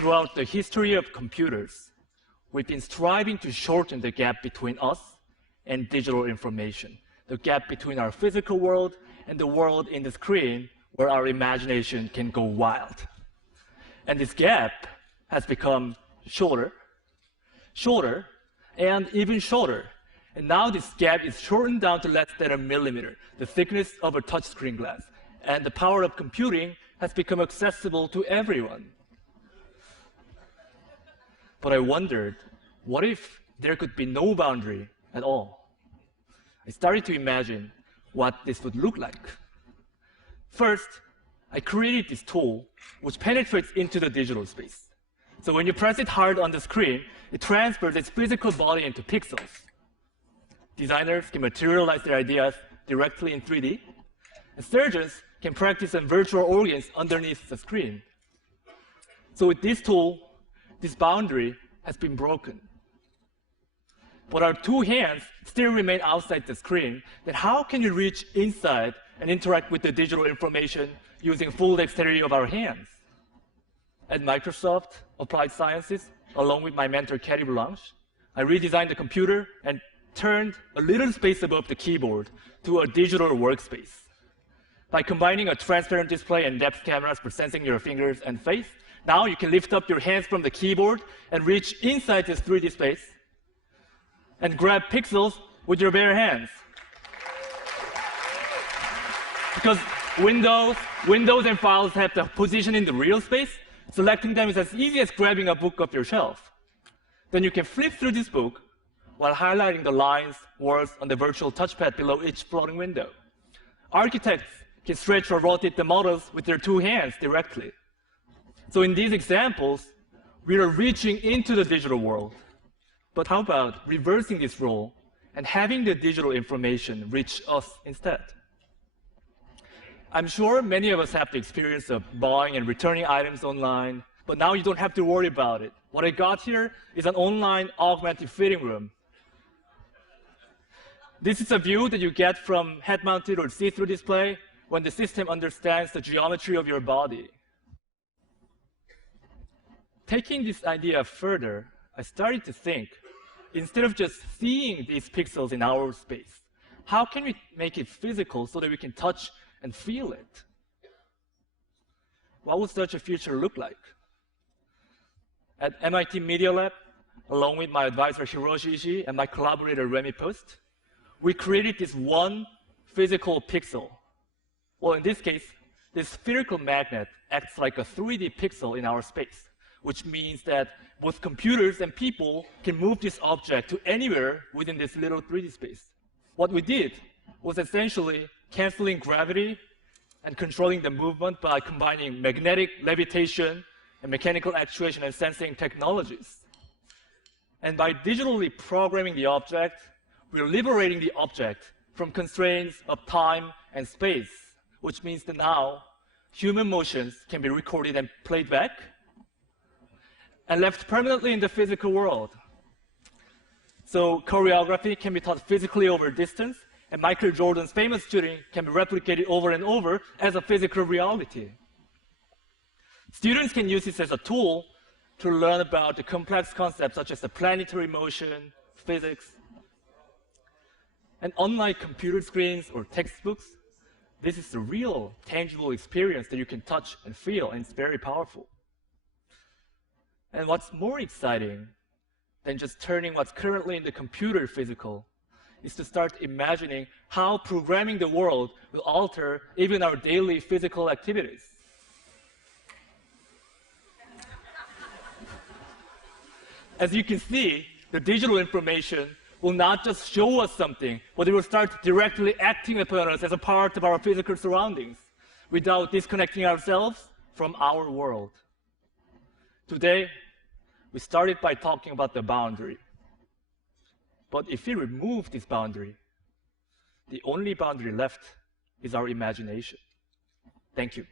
Throughout the history of computers, we've been striving to shorten the gap between us and digital information, the gap between our physical world and the world in the screen where our imagination can go wild. And this gap has become shorter, shorter, and even shorter. And now this gap is shortened down to less than a millimeter, the thickness of a touchscreen glass. And the power of computing has become accessible to everyone. But I wondered, what if there could be no boundary at all? I started to imagine what this would look like. First, I created this tool which penetrates into the digital space. So when you press it hard on the screen, it transfers its physical body into pixels. Designers can materialize their ideas directly in 3D, and surgeons can practice on virtual organs underneath the screen. So with this tool, this boundary has been broken. But our two hands still remain outside the screen. Then how can you reach inside and interact with the digital information using full dexterity of our hands? At Microsoft Applied Sciences, along with my mentor, Katie Blanche, I redesigned the computer and turned a little space above the keyboard to a digital workspace. By combining a transparent display and depth cameras for sensing your fingers and face, now you can lift up your hands from the keyboard and reach inside this 3D space and grab pixels with your bare hands. Because Windows and files have the position in the real space, selecting them is as easy as grabbing a book off your shelf. Then you can flip through this book while highlighting the lines, words on the virtual touchpad below each floating window. Architects can stretch or rotate the models with their two hands directly. So in these examples, we are reaching into the digital world. But how about reversing this role and having the digital information reach us instead? I'm sure many of us have the experience of buying and returning items online, but now you don't have to worry about it. What I got here is an online augmented fitting room. This is a view that you get from head-mounted or see-through display when the system understands the geometry of your body. Taking this idea further, I started to think, instead of just seeing these pixels in our space, how can we make it physical so that we can touch and feel it? What would such a future look like? At MIT Media Lab, along with my advisor Hiroshi Ishii and my collaborator Remy Post, we created this one physical pixel. Well, in this case, this spherical magnet acts like a 3D pixel in our space, which means that both computers and people can move this object to anywhere within this little 3D space. What we did was essentially canceling gravity and controlling the movement by combining magnetic levitation and mechanical actuation and sensing technologies. And by digitally programming the object, we're liberating the object from constraints of time and space, which means that now human motions can be recorded and played back and left permanently in the physical world. So choreography can be taught physically over distance, and Michael Jordan's famous shooting can be replicated over and over as a physical reality. Students can use this as a tool to learn about the complex concepts such as the planetary motion, physics. And unlike computer screens or textbooks, this is the real, tangible experience that you can touch and feel, and it's very powerful. And what's more exciting than just turning what's currently in the computer physical is to start imagining how programming the world will alter even our daily physical activities. As you can see, the digital information will not just show us something, but it will start directly acting upon us as a part of our physical surroundings without disconnecting ourselves from our world. Today, we started by talking about the boundary. But if we remove this boundary, the only boundary left is our imagination. Thank you.